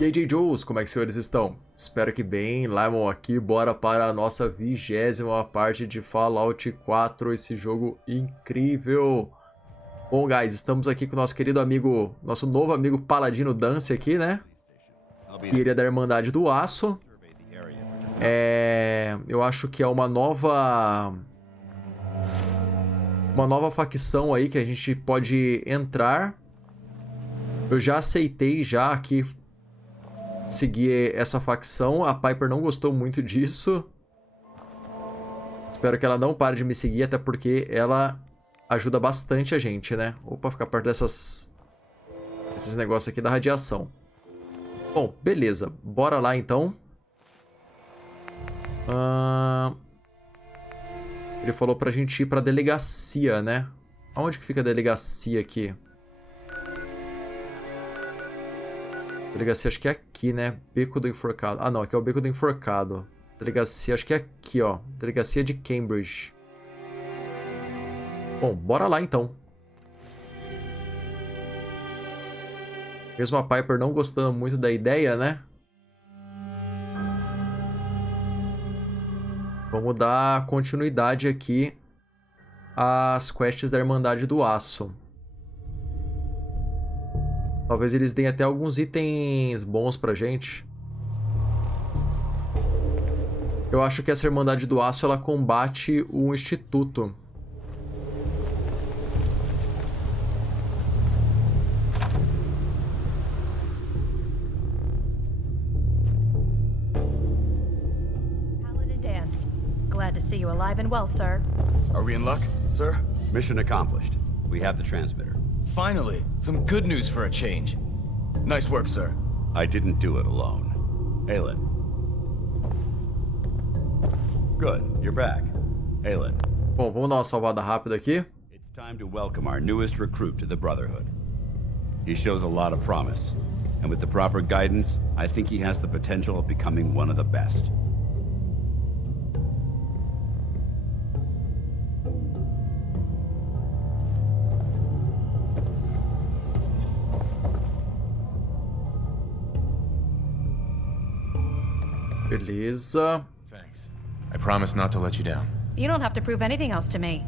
E aí, DjayJows, como é que os senhores estão? Espero que bem. Lymon aqui, bora para a nossa 20ª parte de Fallout 4, esse jogo incrível. Bom, guys, estamos aqui com o nosso querido amigo, nosso novo amigo Paladino Dance aqui, né? Que ele é da Irmandade do Aço. Eu acho que é uma nova facção aí que a gente pode entrar. Eu já aceitei já aqui seguir essa facção. A Piper não gostou muito disso. Espero que ela não pare de me seguir, até porque ela ajuda bastante a gente, né? Opa, ficar perto desses negócios aqui da radiação. Bom, beleza. Bora lá, então. Ele falou pra gente ir pra delegacia, né? Onde que fica a delegacia aqui? Delegacia, acho que é aqui, né? Beco do Enforcado. Ah, não. Aqui é o Beco do Enforcado. Delegacia, acho que é aqui, ó. Delegacia de Cambridge. Bom, bora lá, então. Mesmo a Piper não gostando muito da ideia, né? Vamos dar continuidade aqui às quests da Irmandade do Aço. Talvez eles deem até alguns itens bons pra gente. Eu acho que essa Irmandade do Aço, ela combate o Instituto. Glad to see you alive and well, sir. Are we in luck, sir? Mission accomplished. We have the transmitter. Finally, some good news for a change. Nice work, sir. I didn't do it alone. Aelin. Good, you're back. Aelin. Bom, vamos dar uma salvada rápida aqui. It's time to welcome our newest recruit to the Brotherhood. He shows a lot of promise, and with the proper guidance, I think he has the potential of becoming one of the best. Beleza. Thanks. I promise not to let you down. You don't have to prove anything else to me.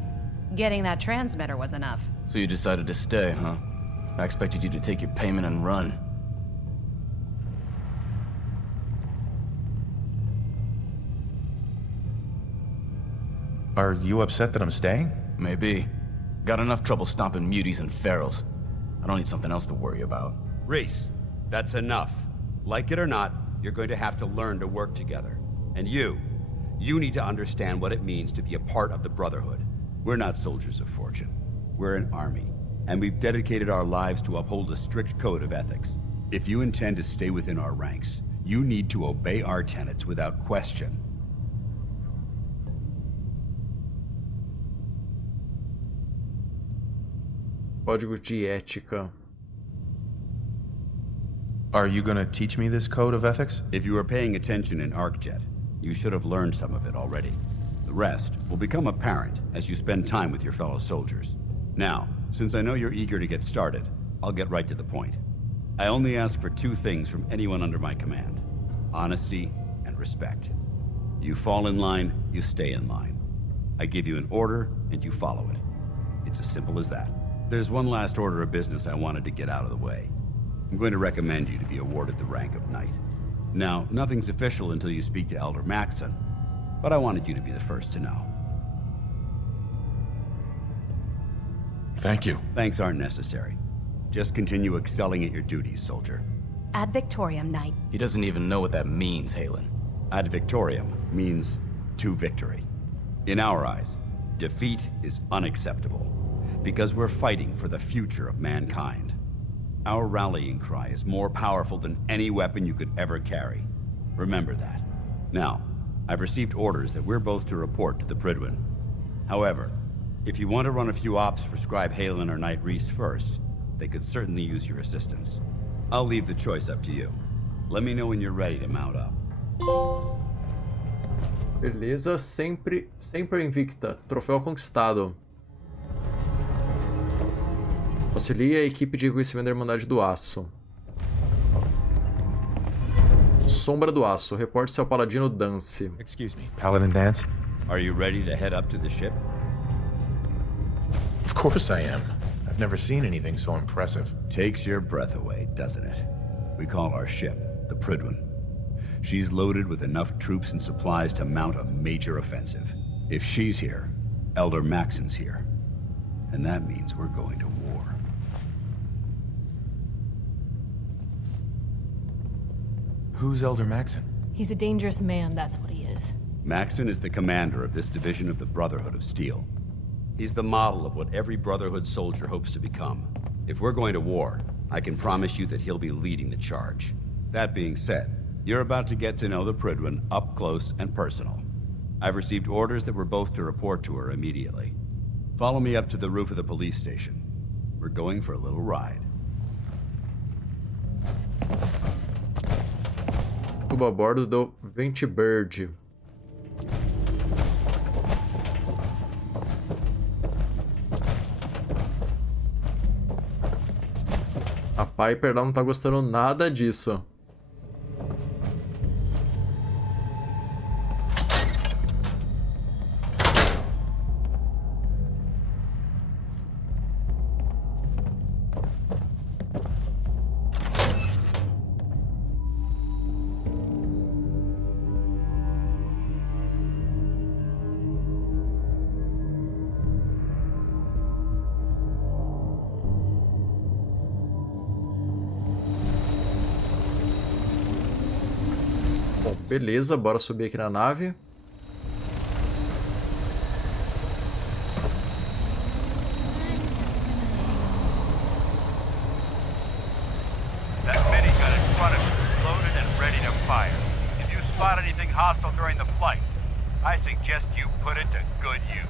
Getting that transmitter was enough. So you decided to stay, huh? I expected you to take your payment and run. Are you upset that I'm staying? Maybe. Got enough trouble stomping muties and ferals. I don't need something else to worry about. Reese, that's enough. Like it or not, you're going to have to learn to work together. And you need to understand what it means to be a part of the Brotherhood. We're not soldiers of fortune. We're an army, and we've dedicated our lives to uphold a strict code of ethics. If you intend to stay within our ranks, you need to obey our tenets without question. Código de ética. Are you gonna teach me this code of ethics? If you were paying attention in ArcJet, you should have learned some of it already. The rest will become apparent as you spend time with your fellow soldiers. Now, since I know you're eager to get started, I'll get right to the point. I only ask for two things from anyone under my command: honesty and respect. You fall in line, you stay in line. I give you an order, and you follow it. It's as simple as that. There's one last order of business I wanted to get out of the way. I'm going to recommend you to be awarded the rank of Knight. Now, nothing's official until you speak to Elder Maxson, but I wanted you to be the first to know. Thank you. Thanks aren't necessary. Just continue excelling at your duties, soldier. Ad Victoriam, Knight. He doesn't even know what that means, Halen. Ad Victoriam means to victory. In our eyes, defeat is unacceptable, because we're fighting for the future of mankind. Our rallying cry is more powerful than any weapon you could ever carry. Remember that. Now, I've received orders that we're both to report to the Pridwin. However, if you want to run a few ops for Scribe Halen or Knight Reese first, they could certainly use your assistance. I'll leave the choice up to you. Let me know when you're ready to mount up. Beleza, sempre invicta. Troféu conquistado. Auxilia a equipe de reconhecimento da Irmandade do Aço. Sombra do Aço. Reporte-se ao Paladino Dance. Excuse me, Paladin Dance? Are you ready to head up to the ship? Of course I am. I've never seen anything so impressive. Takes your breath away, doesn't it? We call our ship the Prydwen. She's loaded with enough troops and supplies to mount a major offensive. If she's here, Elder Maxon's here. And that means we're going to war. Who's Elder Maxon? He's a dangerous man, that's what he is. Maxon is the commander of this division of the Brotherhood of Steel. He's the model of what every Brotherhood soldier hopes to become. If we're going to war, I can promise you that he'll be leading the charge. That being said, you're about to get to know the Prydwen up close and personal. I've received orders that we're both to report to her immediately. Follow me up to the roof of the police station. We're going for a little ride. Tubo a bordo do Ventibird. A Piper lá não tá gostando nada disso. Bom, beleza, bora subir aqui na nave. That minigun in front of you is loaded and ready to fire. If you spot anything hostile during the flight, I suggest you put it to good use.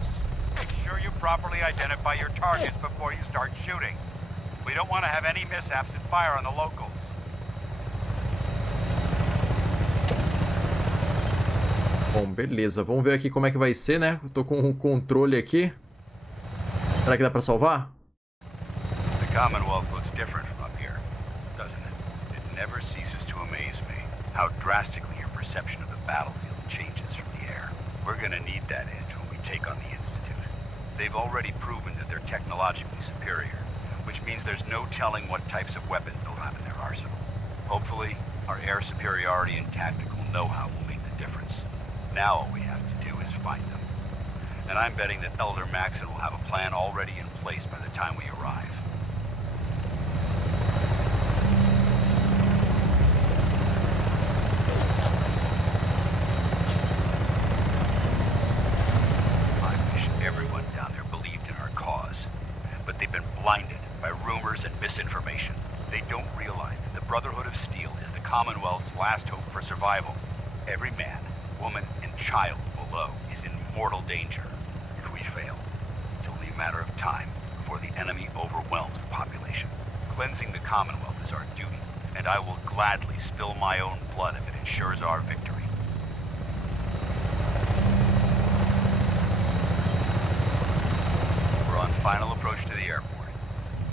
Make sure you properly identify your targets before you start shooting. We don't want to have any mishaps and fire on the locals. Bom, beleza. Vamos ver aqui como é que vai ser, né? Eu tô com o controle aqui. Será que dá pra salvar? The Commonwealth looks different from up here, doesn't it? It never ceases to amaze me how drastically your perception of the battlefield changes from the air. We're gonna need that edge when we take on the Institute. They've already proven that they're technologically superior, which means there's no telling what types of weapons they'll have in their arsenal. Hopefully, our air superiority and tactical know-how will make the difference. Now all we have to do is find them. And I'm betting that Elder Maxon will have a plan already in place by the time we arrive. I wish everyone down there believed in our cause, but they've been blinded by rumors and misinformation. They don't realize that the Brotherhood of Steel is the Commonwealth's last hope for survival. Every man, woman, and child below is in mortal danger. If we fail, it's only a matter of time before the enemy overwhelms the population. Cleansing the Commonwealth is our duty, and I will gladly spill my own blood if it ensures our victory. We're on final approach to the airport.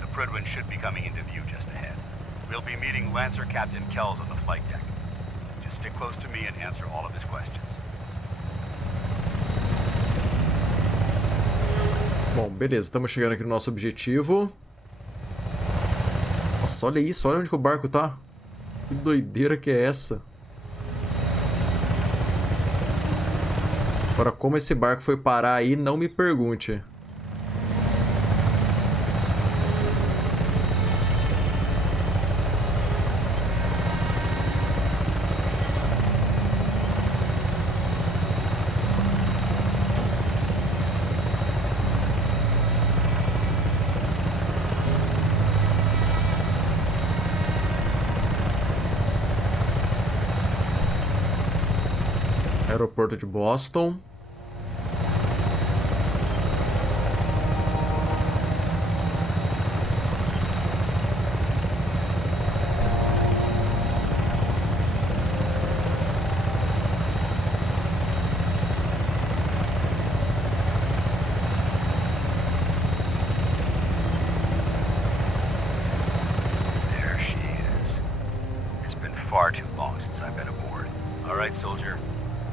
The Prydwen should be coming into view just ahead. We'll be meeting Lancer Captain Kells on the flight deck. Just stick close to me and answer all of his questions. Bom, beleza. Estamos chegando aqui no nosso objetivo. Nossa, olha isso. Olha onde que o barco tá. Que doideira que é essa. Agora, como esse barco foi parar aí, não me pergunte. Aeroporto de Boston. There she is. It's been far too long since I've been aboard. All right, soldier.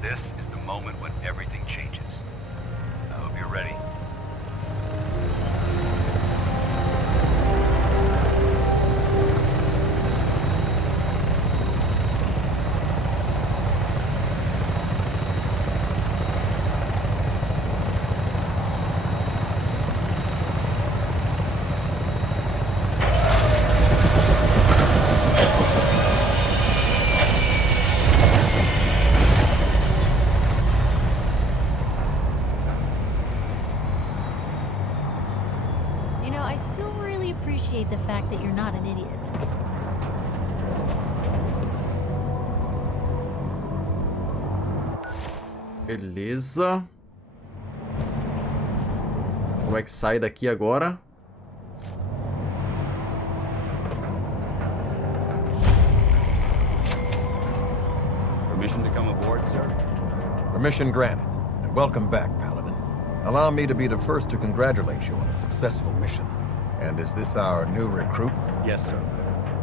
This is the moment when everything changes. I hope you're ready. You know, I still really appreciate the fact that you're not an idiot. Beleza. Como é que sai daqui agora? Permission to come aboard, sir? Permission granted, and welcome back, Paladin. Allow me to be the first to congratulate you on a successful mission. And is this our new recruit? Yes, sir.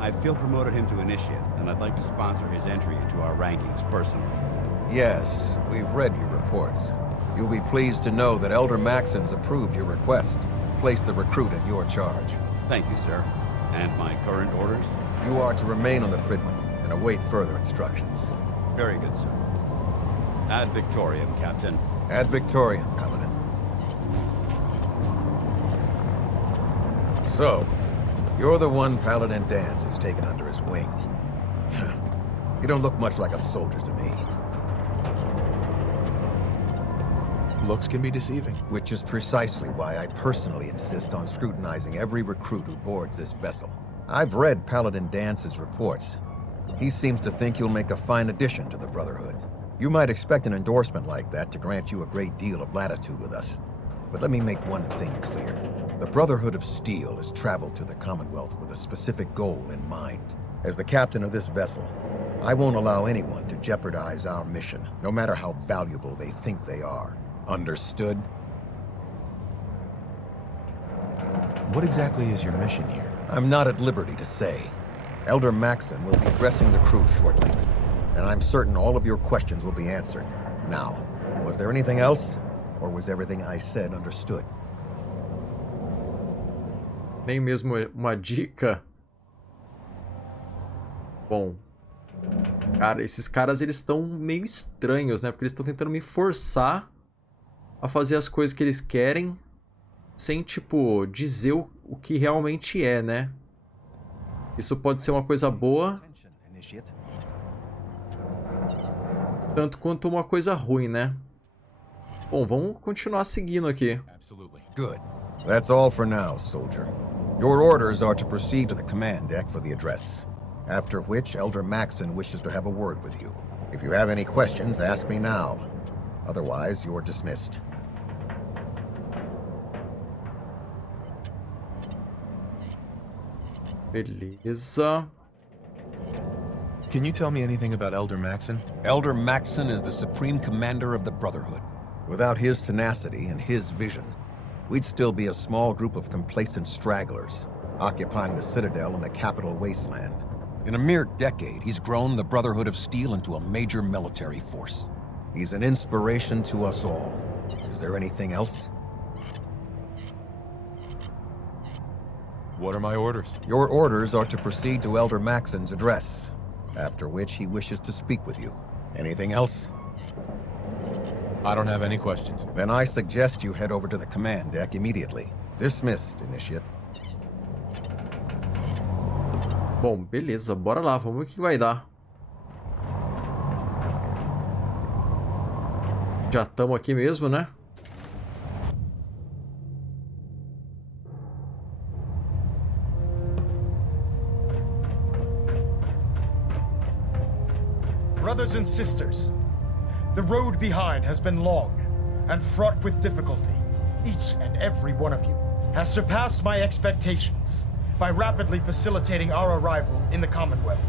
I feel promoted him to initiate, and I'd like to sponsor his entry into our rankings personally. Yes, we've read your reports. You'll be pleased to know that Elder Maxon's approved your request. Place the recruit in your charge. Thank you, sir. And my current orders? You are to remain on the Pridman and await further instructions. Very good, sir. Ad Victoriam, Captain. Ad Victoriam, Paladin. So, you're the one Paladin Danse has taken under his wing. You don't look much like a soldier to me. Looks can be deceiving. Which is precisely why I personally insist on scrutinizing every recruit who boards this vessel. I've read Paladin Dance's reports. He seems to think you'll make a fine addition to the Brotherhood. You might expect an endorsement like that to grant you a great deal of latitude with us. But let me make one thing clear. The Brotherhood of Steel has traveled to the Commonwealth with a specific goal in mind. As the captain of this vessel, I won't allow anyone to jeopardize our mission, no matter how valuable they think they are. Understood? What exactly is your mission here? I'm not at liberty to say. Elder Maxon will be addressing the crew shortly, and I'm certain all of your questions will be answered. Now, was there anything else, or was everything I said understood? Nem mesmo uma dica. Bom, cara, esses caras eles estão meio estranhos, né? Porque eles estão tentando me forçar a fazer as coisas que eles querem sem, tipo, dizer o que realmente é, né? Isso pode ser uma coisa boa, tanto quanto uma coisa ruim, né? Bom, vamos continuar seguindo aqui. Good. That's all for now, soldier. Your orders are to proceed to the command deck for the address. After which, Elder Maxon wishes to have a word with you. If you have any questions, ask me now. Otherwise, you're dismissed. Beleza. Can you tell me anything about Elder Maxon? Elder Maxon is the supreme commander of the Brotherhood. Without his tenacity and his vision, we'd still be a small group of complacent stragglers, occupying the Citadel and the capital wasteland. In a mere decade, he's grown the Brotherhood of Steel into a major military force. He's an inspiration to us all. Is there anything else? What are my orders? Your orders are to proceed to Elder Maxon's address, after which he wishes to speak with you. Anything else? I don't have any questions. Then I suggest you head over to the command deck immediately. Dismissed, Initiate. Bom, beleza, bora lá, vamos ver o que vai dar. Já estamos aqui mesmo, né? Brothers and sisters, the road behind has been long and fraught with difficulty. Each and every one of you has surpassed my expectations by rapidly facilitating our arrival in the Commonwealth.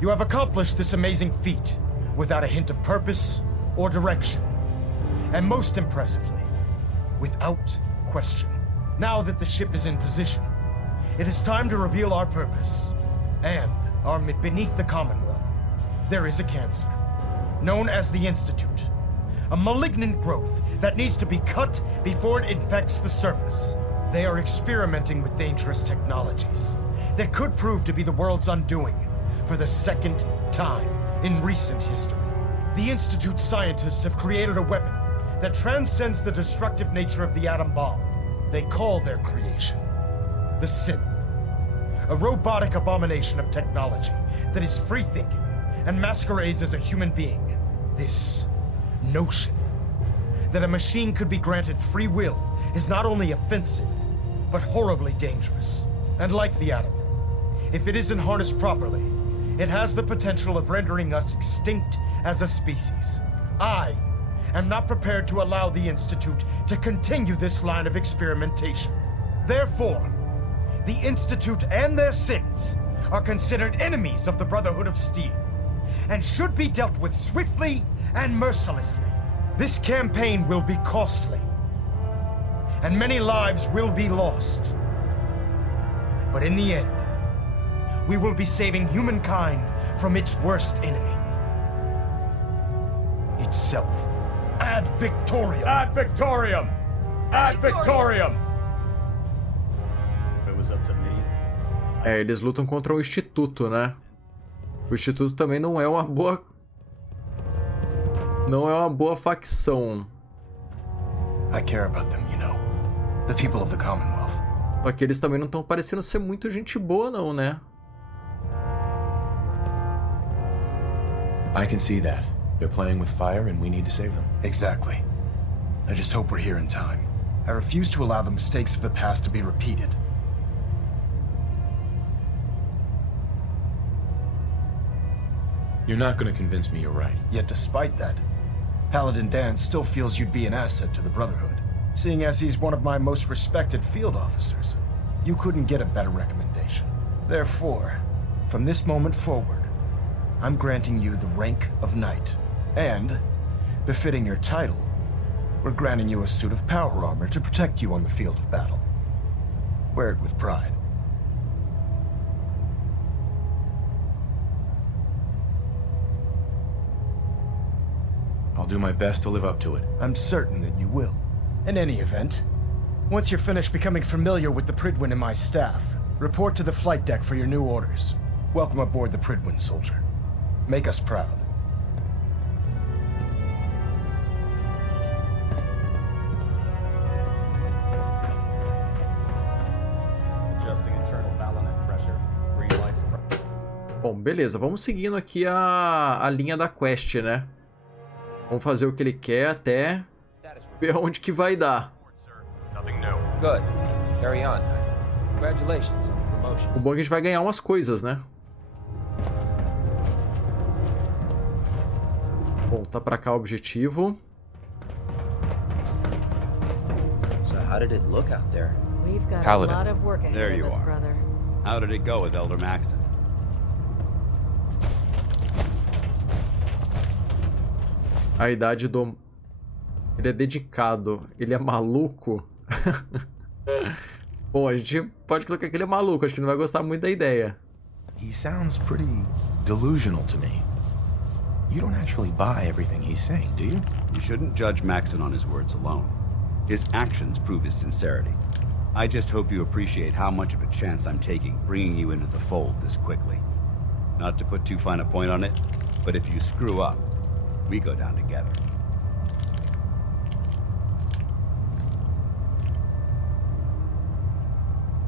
You have accomplished this amazing feat without a hint of purpose or direction. And most impressively, without question. Now that the ship is in position, it is time to reveal our purpose and our beneath the Commonwealth. there is a cancer, known as the Institute. A malignant growth that needs to be cut before it infects the surface. They are experimenting with dangerous technologies that could prove to be the world's undoing for the second time in recent history. The Institute scientists have created a weapon that transcends the destructive nature of the atom bomb. They call their creation the Synth. A robotic abomination of technology that is free-thinking and masquerades as a human being. This notion that a machine could be granted free will is not only offensive, but horribly dangerous. And like the atom, if it isn't harnessed properly, it has the potential of rendering us extinct as a species. I am not prepared to allow the Institute to continue this line of experimentation. Therefore, the Institute and their synths are considered enemies of the Brotherhood of Steel, and should be dealt with swiftly and mercilessly. This campaign will be costly, and many lives will be lost. But in the end, we will be saving humankind from its worst enemy. Itself. Ad Victoriam! Ad Victoriam! Ad Victoriam! If it was up to me. É, eles lutam contra o Instituto, né? O Instituto também não é uma boa... Não é uma boa facção. I care about them, you know. The people of the Commonwealth. Só que eles também não estão parecendo ser muito gente boa, não, né? I can see that. They're playing with fire and we need to save them. Exactly. I just hope we're here in time. I refuse to allow the mistakes of the past to be repeated. You're not going to convince me you're right. Yet despite that, Paladin Dan still feels you'd be an asset to the Brotherhood, seeing as he's one of my most respected field officers. You couldn't get a better recommendation. Therefore, from this moment forward, I'm granting you the rank of Knight. And, befitting your title, we're granting you a suit of power armor to protect you on the field of battle. Wear it with pride. I'll do my best to live up to it. I'm certain that you will. In any event, once you're finished becoming familiar with the Pridwin and my staff, report to the flight deck for your new orders. Welcome aboard the Pridwin, soldier. Make us proud. Adjusting internal balance pressure. Green lights. Bom, beleza. Vamos seguindo aqui a linha da quest, né? Vamos fazer o que ele quer até ver onde que vai dar. Good. Carry on. Congratulations on the promotion. O bom é que a gente vai ganhar umas coisas, né? Voltar pra cá o objetivo. So how did it look out there? We've got Paladin. a lot of work ahead There of you us, are. brother. How did it go with Elder Maxon? A idade do... Ele é dedicado. Ele é maluco. Bom, a gente pode colocar que ele é maluco. Acho que não vai gostar muito da ideia. He sounds pretty delusional to me. You don't actually buy everything he's saying, do you? You shouldn't judge Maxon on his words alone. His actions prove his sincerity. I just hope you appreciate how much of a chance I'm taking bringing you into the fold this quickly. Not to put too fine a point on it, but if you screw up, we go down together.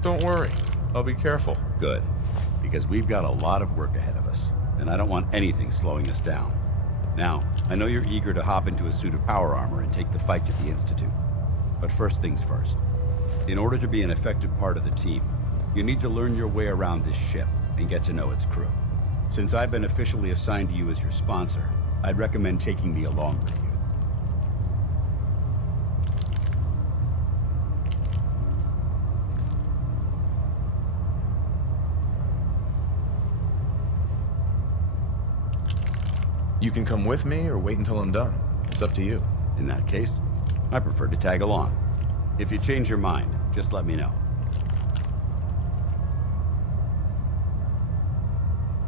Don't worry. I'll be careful. Good, because we've got a lot of work ahead of us, and I don't want anything slowing us down. Now, I know you're eager to hop into a suit of power armor and take the fight to the Institute. But first things first. In order to be an effective part of the team, you need to learn your way around this ship and get to know its crew. Since I've been officially assigned to you as your sponsor, I'd recommend taking me along with you. You can come with me or wait until I'm done. It's up to you. In that case, I prefer to tag along. If you change your mind, just let me know.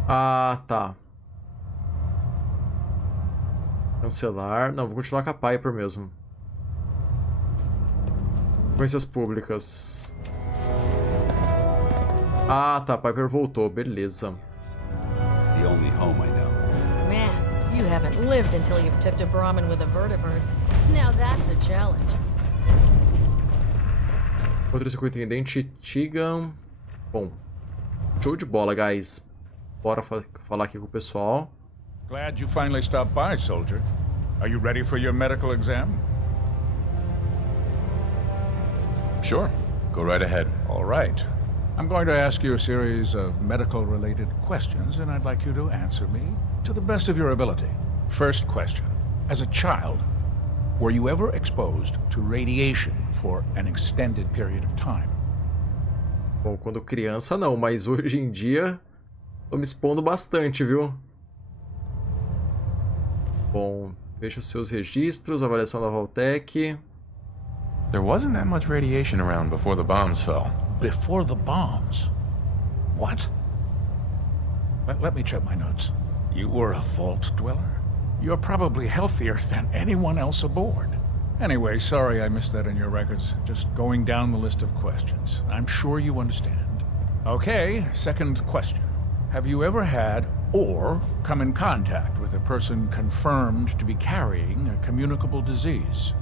Ah, tá. Cancelar. Não, vou continuar com a Piper mesmo. Frequências públicas. Ah, tá. A Piper voltou. Beleza. It's the only home I know. Man, you haven't lived until you've tipped a Brahmin with a vertibird. Now that's a challenge. Outro circuito indente, Tigan. Bom, show de bola, guys. Bora falar aqui com o pessoal. Glad you finally stopped by, soldier. Are you ready for your medical exam? Sure. Go right ahead. All right. I'm going to ask you a series of medical-related questions, and I'd like you to answer me to the best of your ability. First question. As a child, were you ever exposed to radiation for an extended period of time? Bom, quando criança não, mas hoje em dia tô me expondo bastante, viu? Bom, veja os seus registros, avaliação da Valtech. There wasn't that much radiation around before the bombs fell. Before the bombs? What? Let me check my notes. You were a vault dweller? You're probably healthier than anyone else aboard. Anyway, sorry I missed that in your records. Just going down the list of questions. I'm sure you understand. Okay, second question. Have you ever had or come in contact with a person confirmed to be carrying a communicable disease?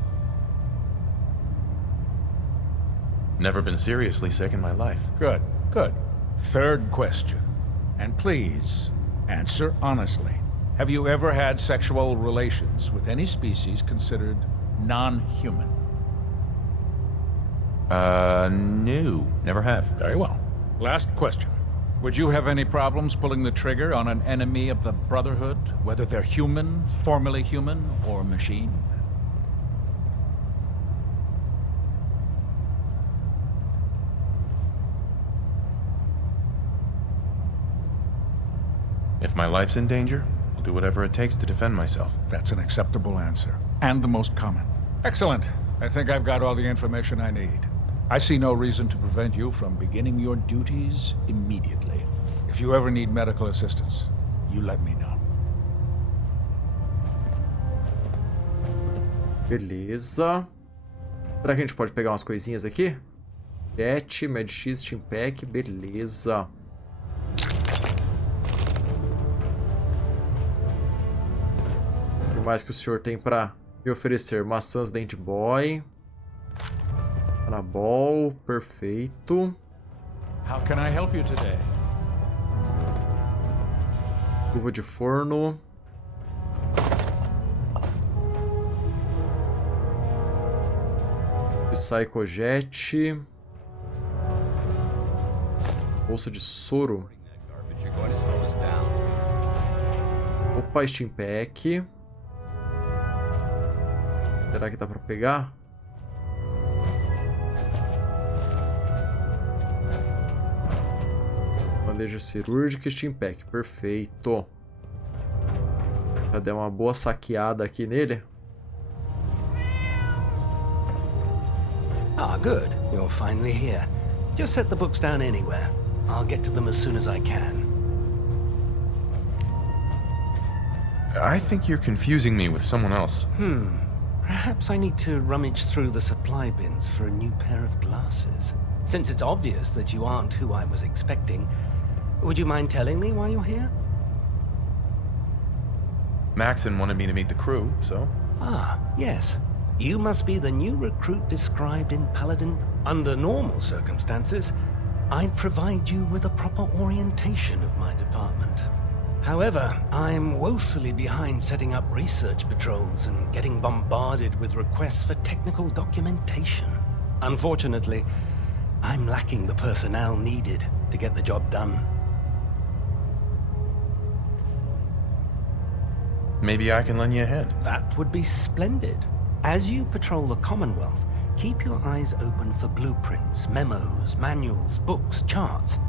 Never been seriously sick in my life. Good, good. Third question. And please, answer honestly. Have you ever had sexual relations with any species considered non-human? No. Never have. Very well. Last question. Would you have any problems pulling the trigger on an enemy of the Brotherhood, whether they're human, formerly human, or machine? If my life's in danger, I'll do whatever it takes to defend myself. That's an acceptable answer, and the most common. Excellent. I think I've got all the information I need. I see no reason to prevent you from beginning your duties immediately. If you ever need medical assistance, you let me know. Beleza. Será que a gente pode pegar umas coisinhas aqui? Jet, MedX, Steam Pack, beleza. O que mais que o senhor tem pra me oferecer? Maçãs Dent Boy. Anabol, perfeito. How can I help you today? Luva de forno. Psychojet. Bolsa de soro. Opa, Steam Pack. Será que dá pra pegar? Bandeja cirúrgica e Steam Pack. Perfeito. Já deu uma boa saqueada aqui nele. Ah, good. You're finally here. Just set the books down anywhere. I'll get to them as soon as I can. I think you're confusing me with someone else. Perhaps I need to rummage through the supply bins for a new pair of glasses. Since it's obvious that you aren't who I was expecting, would you mind telling me why you're here? Maxon wanted me to meet the crew, so... Ah, yes. You must be the new recruit described in Paladin. Under normal circumstances, I'd provide you with a proper orientation of my department. However, I'm woefully behind setting up research patrols and getting bombarded with requests for technical documentation. Unfortunately, I'm lacking the personnel needed to get the job done. Maybe I can lend you a hand. That would be splendid. As you patrol the Commonwealth, keep your eyes open for blueprints, memos, manuals, books, charts,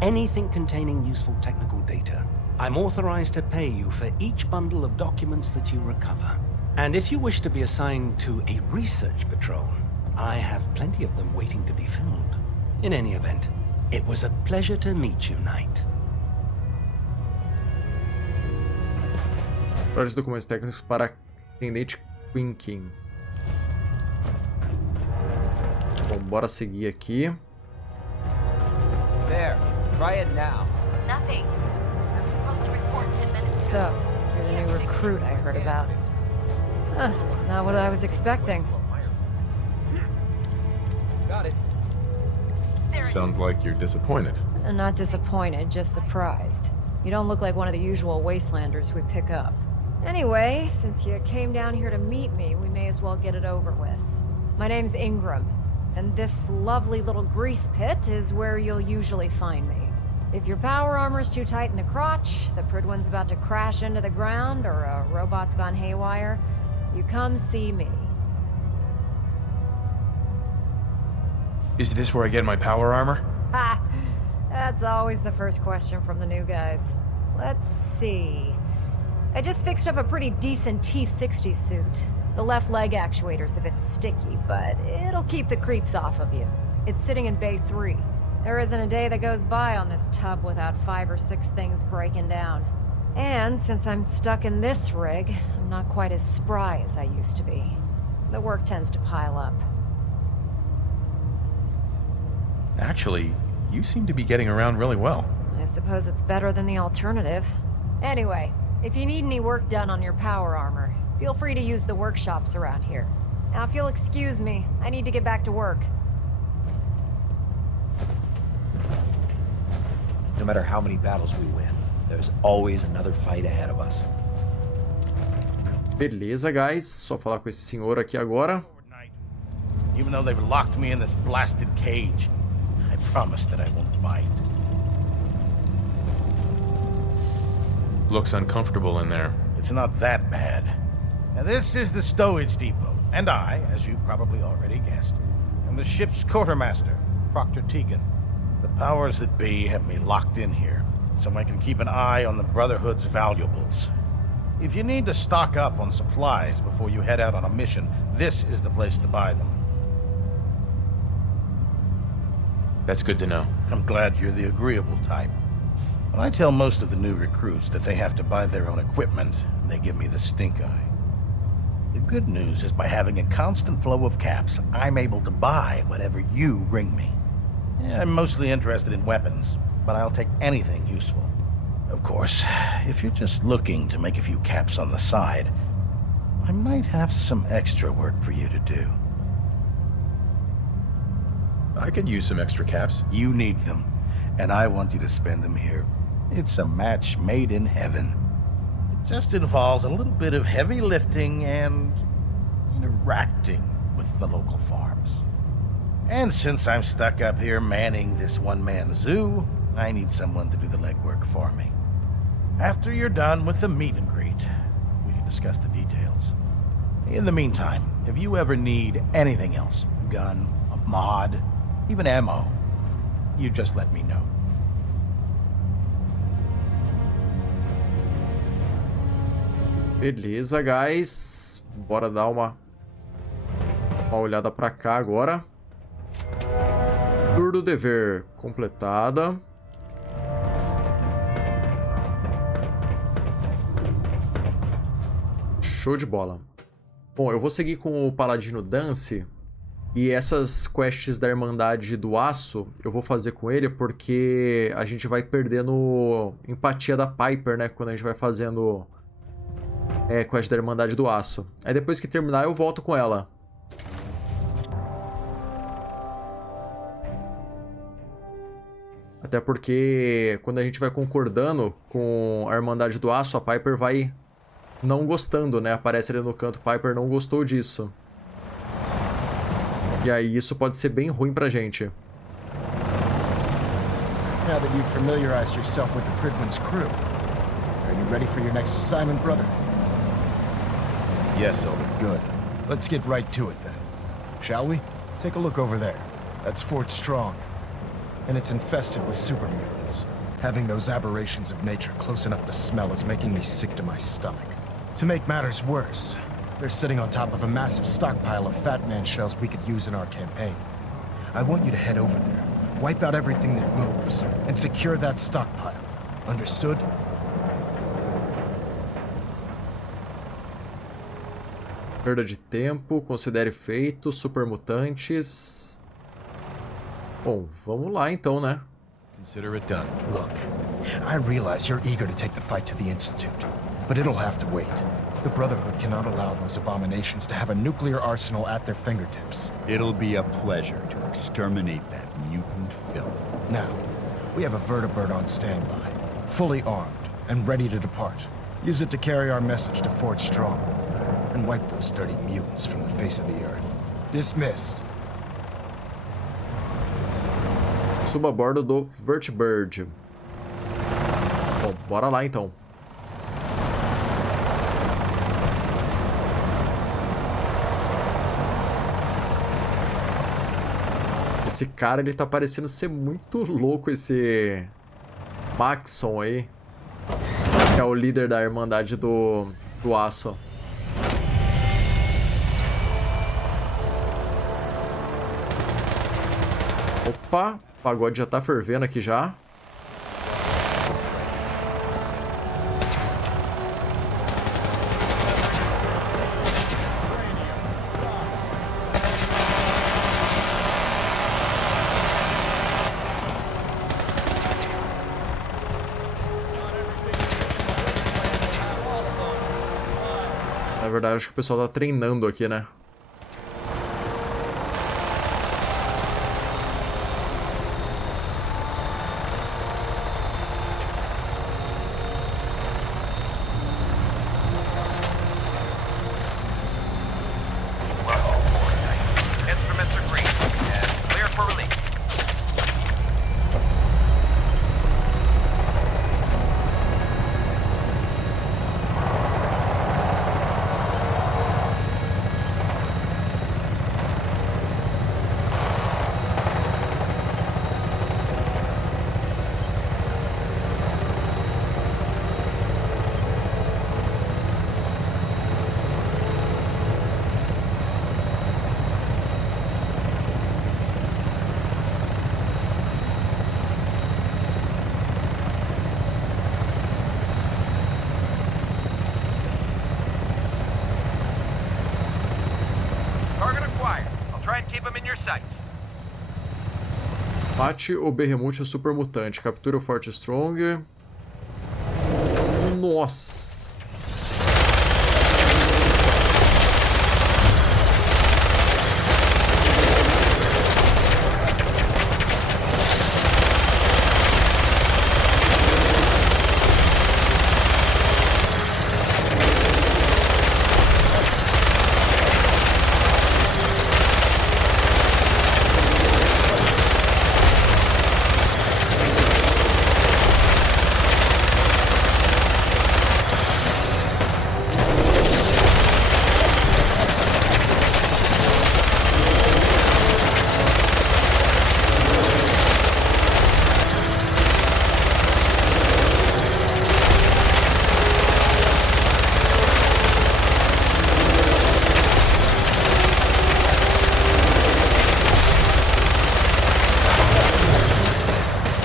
anything containing useful technical data. I'm authorized to pay you for each bundle of documents that you recover. And if you wish to be assigned to a research patrol, I have plenty of them waiting to be filled. In any event, it was a pleasure to meet you, Knight. Vários documentos técnicos para Tenente Quinkin. Bom, bora seguir aqui. There. Try it now. Nothing. I was supposed to report 10 minutes ago. So, you're the new recruit I heard about. Not what I was expecting. Got it. Sounds like you're disappointed. Not disappointed, just surprised. You don't look like one of the usual wastelanders we pick up. Anyway, since you came down here to meet me, we may as well get it over with. My name's Ingram, and this lovely little grease pit is where you'll usually find me. If your power armor's too tight in the crotch, the Pridwin's about to crash into the ground, or a robot's gone haywire, you come see me. Is this where I get my power armor? Ha! That's always the first question from the new guys. Let's see. I just fixed up a pretty decent T-60 suit. The left leg actuator's a bit sticky, but it'll keep the creeps off of you. It's sitting in Bay 3. There isn't a day that goes by on this tub without 5 or 6 things breaking down. And since I'm stuck in this rig, I'm not quite as spry as I used to be. The work tends to pile up. Actually, you seem to be getting around really well. I suppose it's better than the alternative. Anyway, if you need any work done on your power armor, feel free to use the workshops around here. Now, if you'll excuse me, I need to get back to work. No matter how many battles we win, there's always another fight ahead of us. Beleza, guys. Só falar com esse senhor aqui agora. Even though they've locked me in this blasted cage, I promise that I won't bite. Looks uncomfortable in there. It's not that bad. Now, this is the stowage depot, and I, as you probably already guessed, am the ship's quartermaster, Proctor Tegan. The powers that be have me locked in here, so I can keep an eye on the Brotherhood's valuables. If you need to stock up on supplies before you head out on a mission, this is the place to buy them. That's good to know. I'm glad you're the agreeable type. When I tell most of the new recruits that they have to buy their own equipment, they give me the stink eye. The good news is by having a constant flow of caps, I'm able to buy whatever you bring me. I'm mostly interested in weapons, but I'll take anything useful. Of course, if you're just looking to make a few caps on the side, I might have some extra work for you to do. I could use some extra caps. You need them, and I want you to spend them here. It's a match made in heaven. It just involves a little bit of heavy lifting and interacting with the local farms. And since I'm stuck up here manning this one-man zoo, I need someone to do the legwork for me. After you're done with the meet and greet, we can discuss the details. In the meantime, if you ever need anything else, a gun, a mod, even ammo, you just let me know. Beleza, guys. Bora dar uma olhada pra cá agora. Tour do dever completada. Show de bola. Bom, eu vou seguir com o Paladino Dance. E essas quests da Irmandade do Aço, eu vou fazer com ele porque a gente vai perdendo empatia da Piper, né? Quando a gente vai fazendo quest da Irmandade do Aço. Aí depois que terminar eu volto com ela. Até porque quando a gente vai concordando com a Irmandade do Aço, a Piper vai não gostando, né? Aparece ali no canto, Piper não gostou disso. E aí isso pode ser bem ruim pra gente. Now that you've familiarized yourself with the Pridwin's crew, are you ready for your next assignment, brother? Yes, Elder. Good. Let's get right to it then. Shall we? Take a look over there. That's Fort Strong. And it's infested with super mutants. Having those aberrations of nature close enough to smell is making me sick to my stomach. To make matters worse, they're sitting on top of a massive stockpile of Fat Man shells we could use in our campaign. I want you to head over there, wipe out everything that moves, and secure that stockpile. Understood? Perda de tempo, considere feito, supermutantes. Bom, vamos lá então, né? Consider it done. Look, I realize you're eager to take the fight to the Institute, but it'll have to wait. The Brotherhood cannot allow those abominations to have a nuclear arsenal at their fingertips. It'll be a pleasure to exterminate that mutant filth. Now, we have a vertibird on standby, fully armed and ready to depart. Use it to carry our message to Fort Strong and wipe those dirty mutants from the face of the earth. Dismissed. Suba a bordo do Vertibird. Bom, bora lá então. Esse cara, ele tá parecendo ser muito louco, esse Maxon aí. Que é o líder da Irmandade do Aço. Opa, o pagode já tá fervendo aqui já. Na verdade, acho que o pessoal tá treinando aqui, né? Mate o Behemoth o Supermutante. Captura o Forte Strong. Nossa.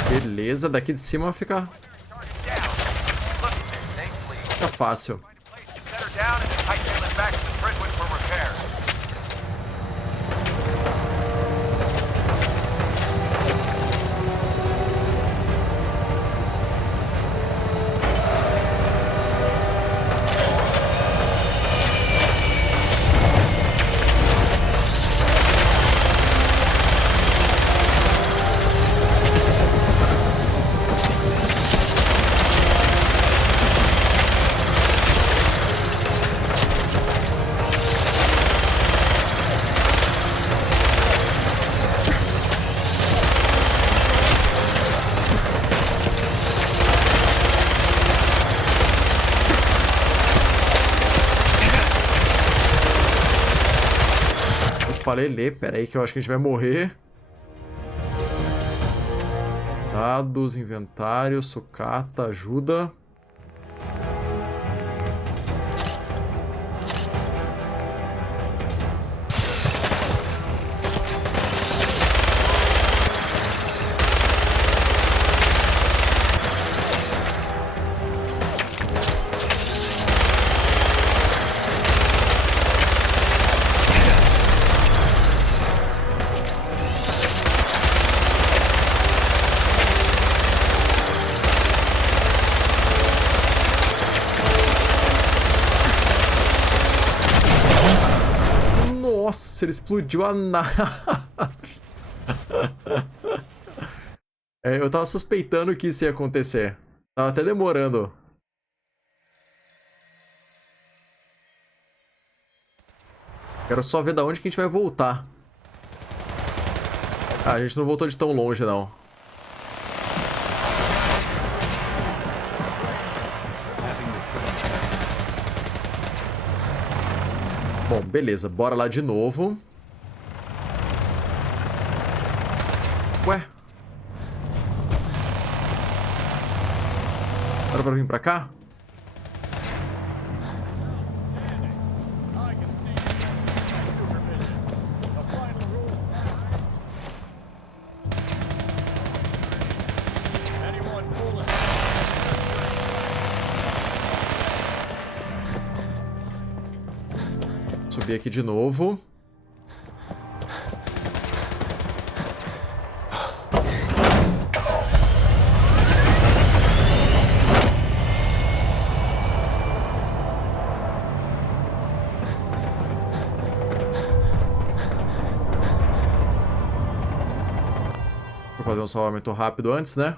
Beleza, daqui de cima fica fácil. Falei ler, pera aí que eu acho que a gente vai morrer. Dados, inventário, sucata, ajuda. Nossa, ele explodiu a nave. Eu tava suspeitando que isso ia acontecer. Tava até demorando. Quero só ver da onde que a gente vai voltar. Ah, a gente não voltou de tão longe, não. Bom, beleza. Bora lá de novo. Ué? Era pra vir pra cá? Subir aqui de novo. Vou fazer um salvamento rápido antes, né?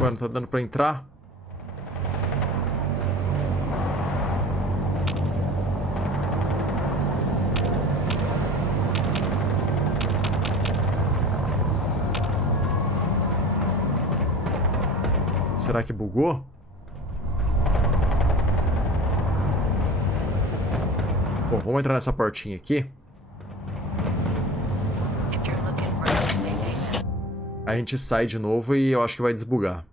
Ué, não tá dando pra entrar? Será que bugou? Bom, vamos entrar nessa portinha aqui. A gente sai de novo e eu acho que vai desbugar.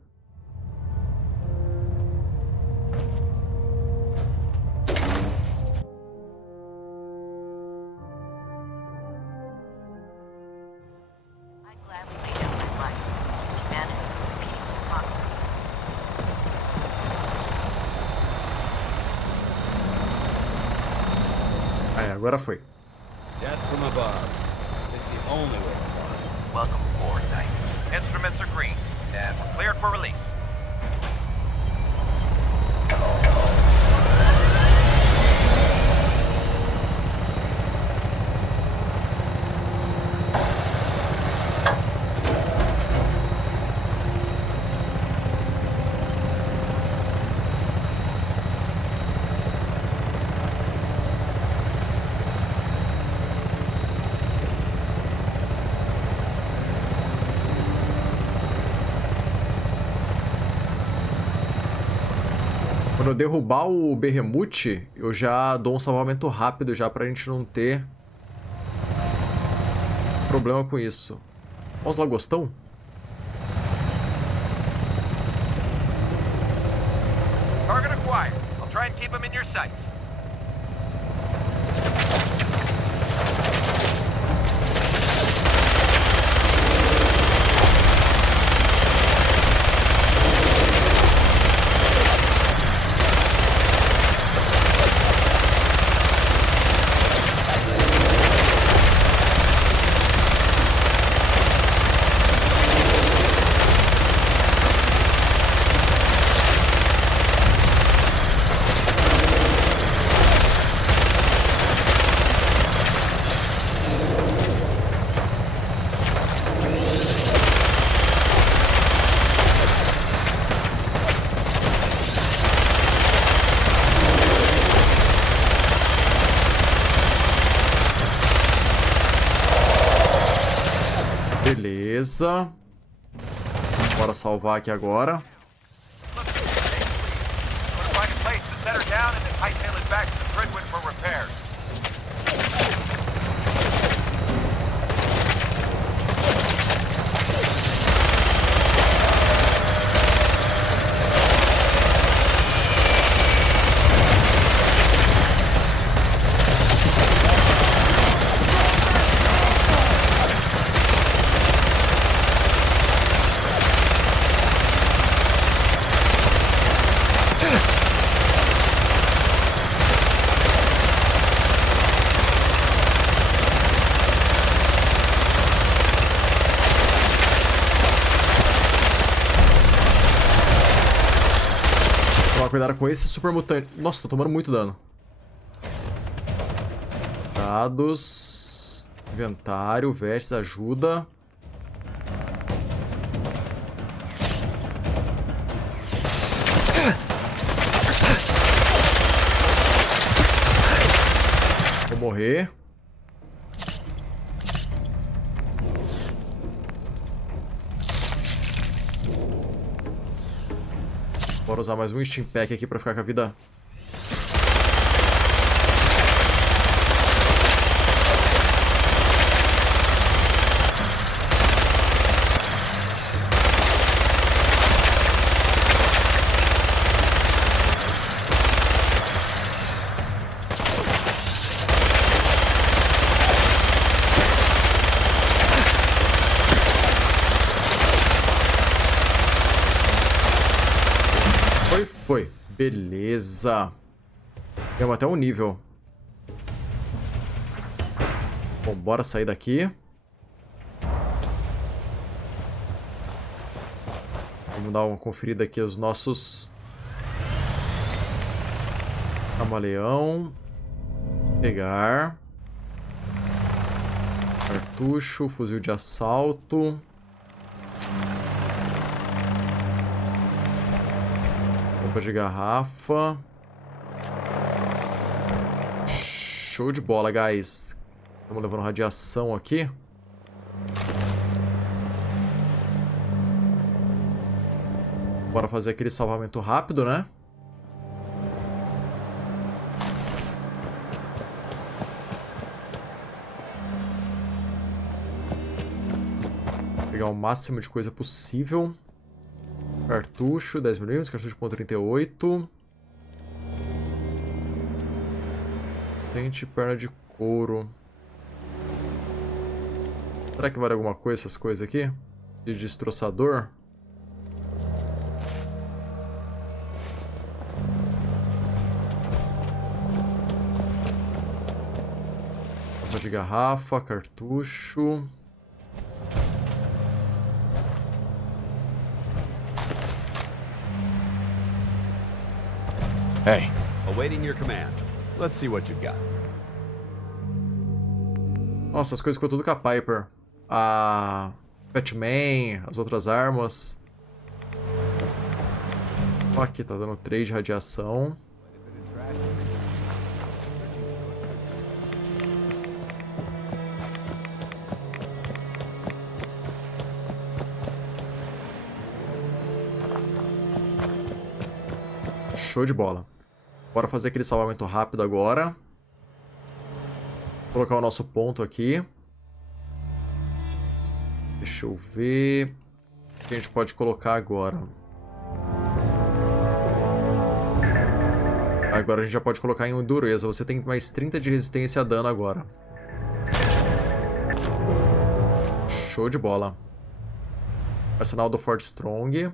Aí, agora foi. Death from above is the only way to fly. Welcome aboard, Knight. Instruments are green, and we're cleared for release. Quando eu derrubar o Berremute, eu já dou um salvamento rápido já pra gente não ter problema com isso. Olha os lagostão. Target acquired. I'll try and keep him in your sights. Beleza. Bora salvar aqui agora. cuidado com esse super mutante. Nossa, tô tomando muito dano. Dados. Inventário, vestes, ajuda. Vou morrer. Bora usar mais um Steam Pack aqui pra ficar com a vida. Foi. Beleza. Temos até um nível. Bom, bora sair daqui. Vamos dar uma conferida aqui aos nossos... Camaleão. Pegar. Cartucho, fuzil de assalto. Bomba de garrafa. Show de bola, guys. Estamos levando radiação aqui. Bora fazer aquele salvamento rápido, né? Pegar o máximo de coisa possível. Cartucho, 10mm, cartucho de .38. Estente, perna de couro. Será que vale alguma coisa essas coisas aqui? De destroçador? Bomba de garrafa, cartucho. Hey. Awaiting your command. Let's see what you've got. Nossa, as coisas ficou tudo com a Piper. A Batman, as outras armas. Ó, aqui tá dando 3 de radiação. Show de bola. Bora fazer aquele salvamento rápido agora. Vou colocar o nosso ponto aqui. Deixa eu ver. O que a gente pode colocar agora? Agora a gente já pode colocar em dureza. Você tem mais 30 de resistência a dano agora. Show de bola. Arsenal do Fort Strong.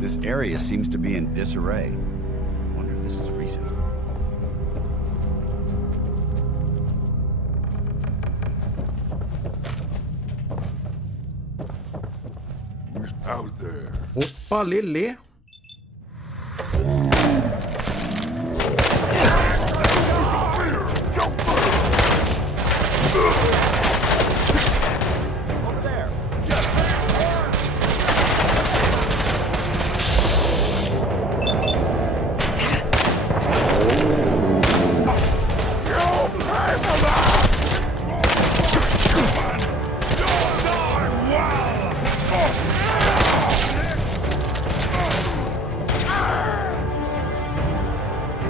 This area seems to be in disarray. I wonder if this is recent. Who's out there? Opa, Lelê.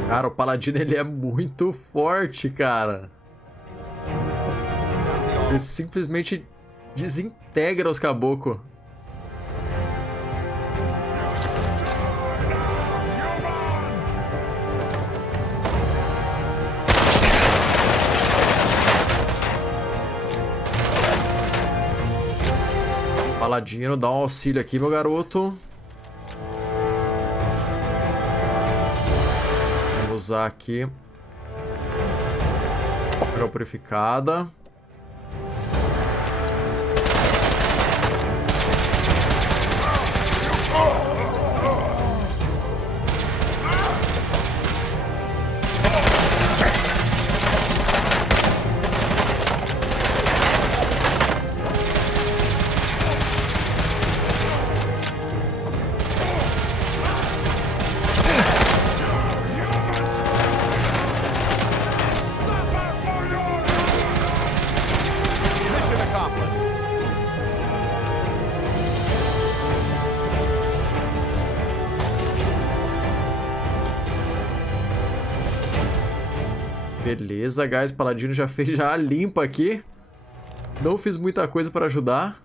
Cara, o Paladino ele é muito forte, cara. Ele simplesmente desintegra os caboclos. Paladino, dá um auxílio aqui, meu garoto. Vamos usar aqui Água purificada. Beleza, guys. Paladino já fez já a limpa aqui. Não fiz muita coisa para ajudar.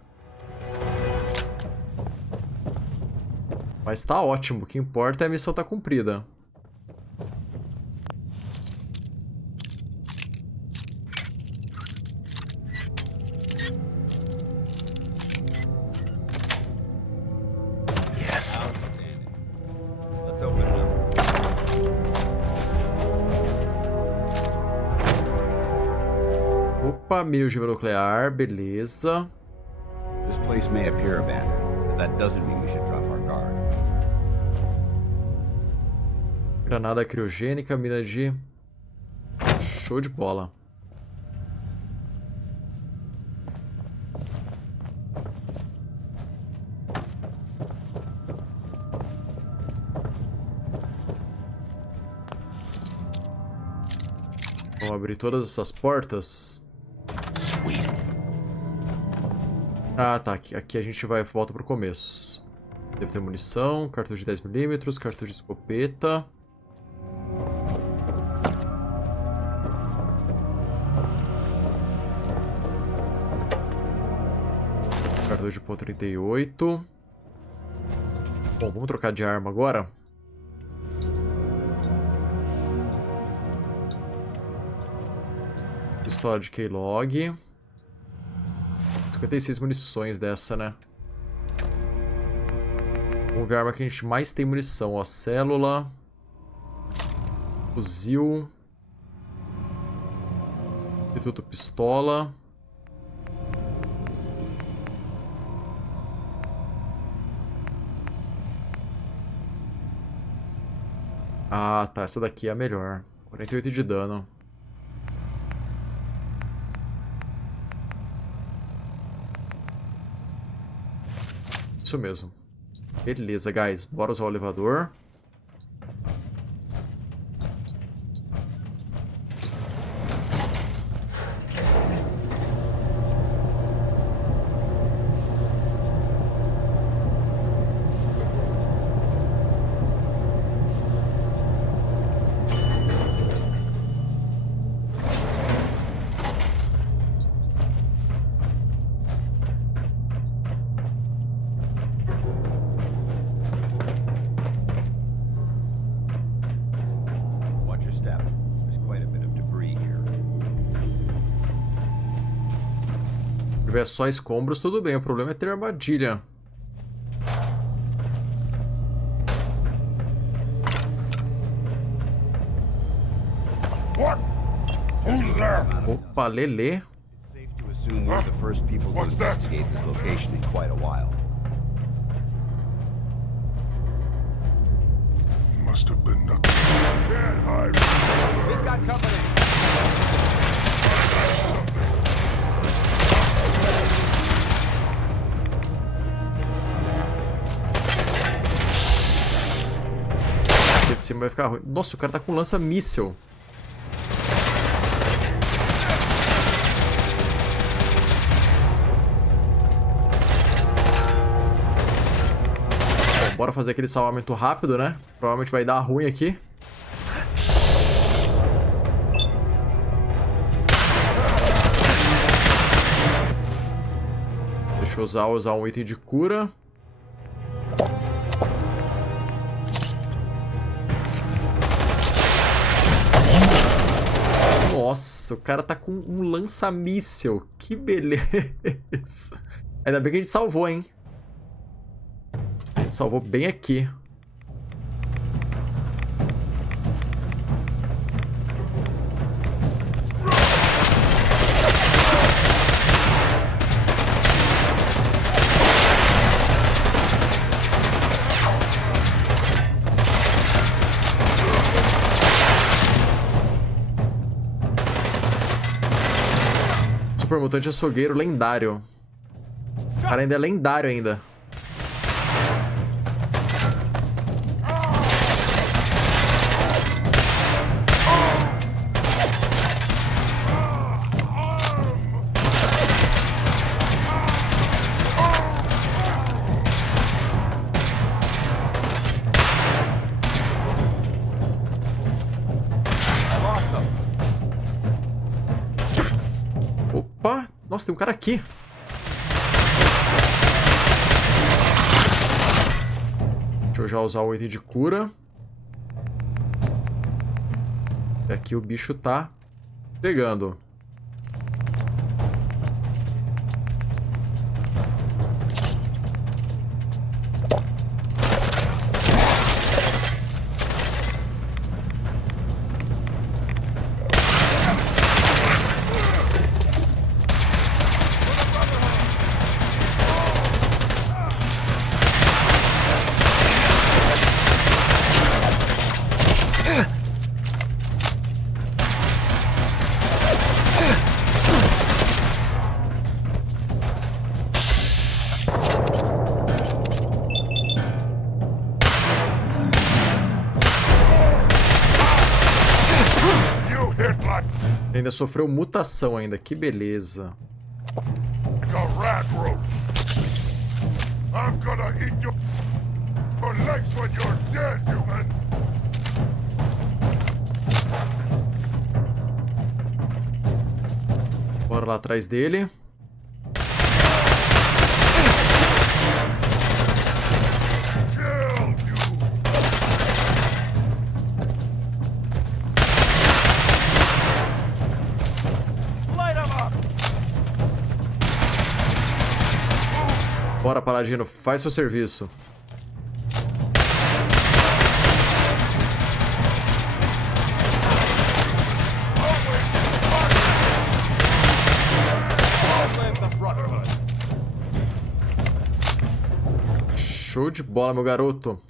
Mas tá ótimo. O que importa é a missão tá cumprida. Yes. Let's open it up. Opa, mira ogiva nuclear, beleza. This place may appear abandoned, but that doesn't mean we should drop our guard. Granada criogênica, mina de... Show de bola. Vamos abrir todas essas portas. Sweet. Ah, tá. Aqui a gente volta pro começo. Deve ter munição, cartucho de 10mm, cartucho de escopeta. Cartucho de .38. Bom, vamos trocar de arma agora. Pistola de Keylog. 56 munições dessa, né? Vamos ver a arma que a gente mais tem munição, ó. Célula. Fuzil. Instituto pistola. Ah, tá. Essa daqui é a melhor. 48 de dano. Isso mesmo. Beleza, guys. Bora usar o elevador. Se tiver só escombros, tudo bem. O problema é ter armadilha. Opa, Lelê. Assume we're the first people to investigate this location in quite a while. Must have been nothing. Can't hide. We've got company. Aqui de cima vai ficar ruim. Nossa, o cara tá com lança-míssel. Bora fazer aquele salvamento rápido, né? Provavelmente vai dar ruim aqui. Deixa eu usar um item de cura. Nossa, o cara tá com um lança-míssel. Que beleza. Ainda bem que a gente salvou, hein? Salvou bem aqui. Super mutante açougueiro lendário. O cara ainda é lendário ainda. Opa! Nossa, tem um cara aqui. Deixa eu já usar o item de cura. E aqui o bicho tá pegando. Ainda sofreu mutação ainda, que beleza. Bora lá atrás dele. Bora, Paladino, faz seu serviço. Show de bola, meu garoto.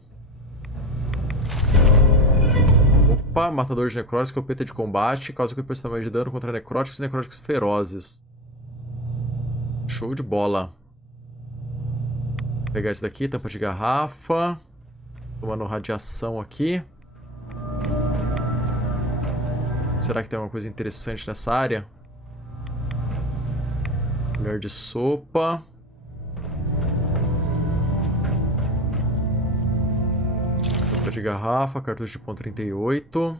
Opa, matador de necróticos, escopeta de combate, causa que personagem de dano contra necróticos e necróticos ferozes. Show de bola. Vou pegar isso daqui, tampa de garrafa. Tomando radiação aqui. Será que tem alguma coisa interessante nessa área? Colher de sopa. Tampa de garrafa, cartucho de ponto .38.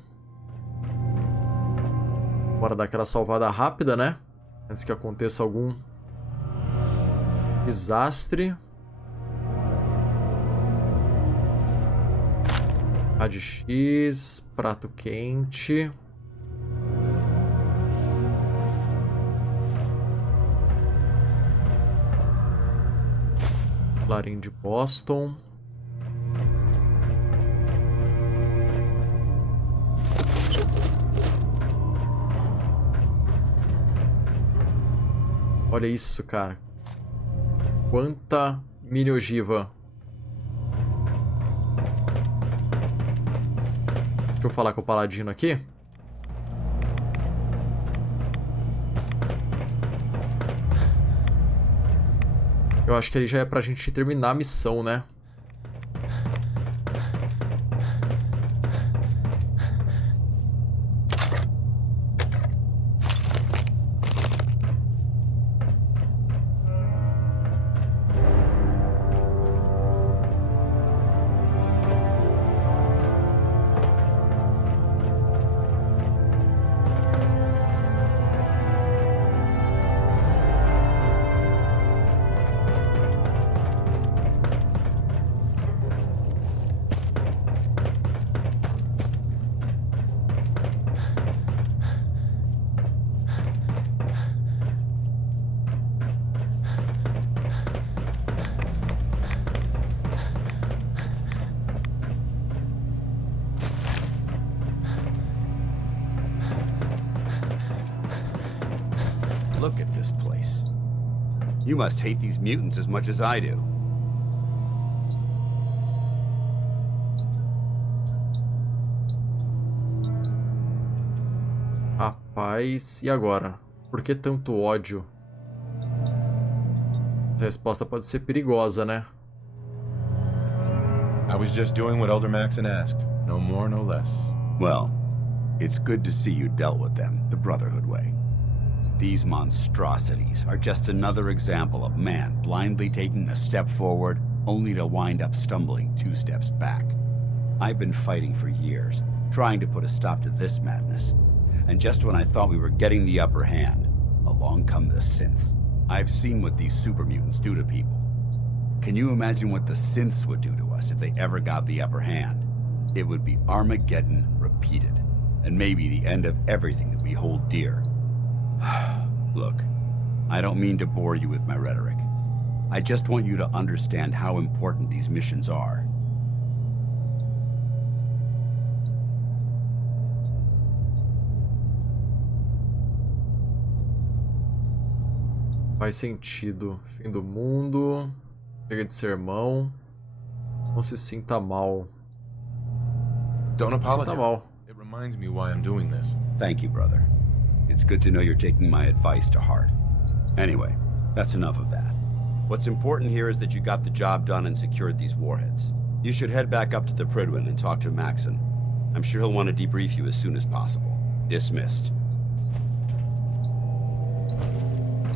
Bora dar aquela salvada rápida, né? Antes que aconteça algum desastre. Rádio X, prato quente. Clarim de Boston. Olha isso, cara. Quanta mini ogiva. Deixa eu falar com o Paladino aqui. Eu acho que ele já é pra gente terminar a missão, né? Look at this place. You must hate these mutants as much as I do. Rapaz, e agora? Por que tanto ódio? Essa resposta pode ser perigosa, né? I was just doing what Elder Maxon asked. No more, no less. Well, it's good to see you dealt with them the Brotherhood way. These monstrosities are just another example of man blindly taking a step forward only to wind up stumbling 2 steps back. I've been fighting for years, trying to put a stop to this madness. And just when I thought we were getting the upper hand, along come the synths. I've seen what these super mutants do to people. Can you imagine what the synths would do to us if they ever got the upper hand? It would be Armageddon repeated, and maybe the end of everything that we hold dear. Look, I don't mean to bore you with my rhetoric. I just want you to understand how important these missions are. Faz sentido. Fim do mundo. Chega de sermão. Não se sinta mal. Don't apologize. Sinta mal. It reminds me why I'm doing this. Thank you, brother. It's good to know you're taking my advice to heart. Anyway, that's enough of that. What's important here is that you got the job done and secured these warheads. You should head back up to the Prydwen and talk to Maxon. I'm sure he'll want to debrief you as soon as possible. Dismissed.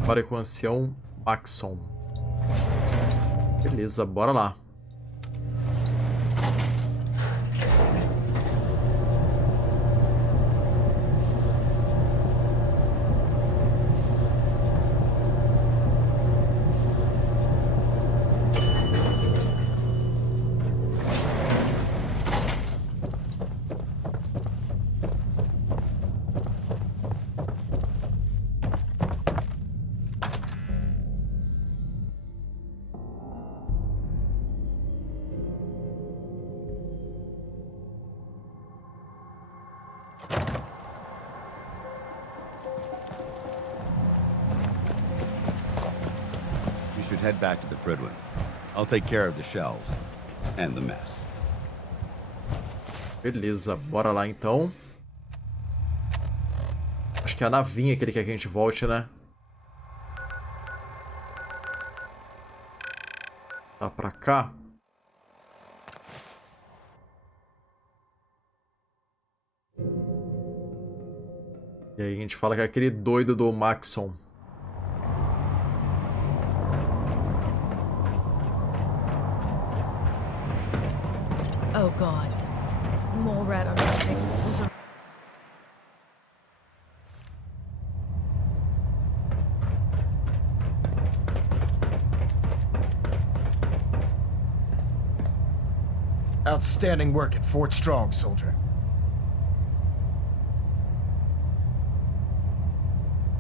Fale com o ancião Maxon. Beleza, bora lá. Should head back to the Prydwen. I'll take care of the shells and the mess. Beleza, bora lá então. Acho que é a navinha que ele quer que a gente volte, né? Tá pra cá. E aí a gente fala que é aquele doido do Maxon. Oh god. More rat on a stick. Outstanding work at Fort Strong, soldier.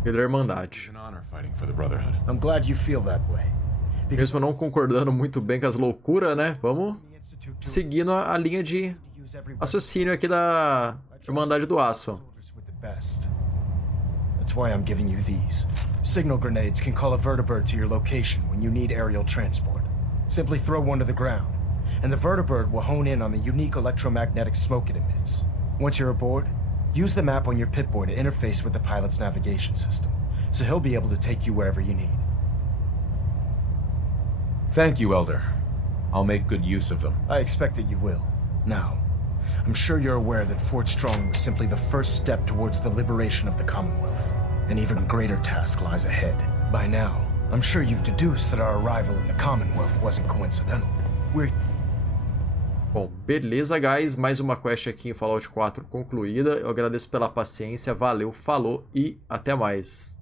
Pela Irmandade. It's an honor fighting for the Brotherhood. I'm glad you feel that way. Mesmo não concordando muito bem com as loucuras, né? Vamos seguindo a linha de raciocínio aqui da Irmandade do Aço. That's why I'm giving you these. Signal grenades can call a vertibird to your location when you need aerial transport. Simply throw one to the ground, and the vertibird will hone in on the unique electromagnetic smoke it emits. Once you're aboard, use the map on your Pip-Boy to interface with the pilot's navigation system, so he'll be able to take you wherever you need. Thank you, Elder. I'll make good use of them. I expect that you will. Now, I'm sure you're aware that Fort Strong was simply the first step towards the liberation of the Commonwealth. An even greater task lies ahead. By now, I'm sure you've deduced that our arrival in the Commonwealth wasn't coincidental. Bom, beleza, guys. Mais uma quest aqui em Fallout 4 concluída. Eu agradeço pela paciência. Valeu, falou e até mais.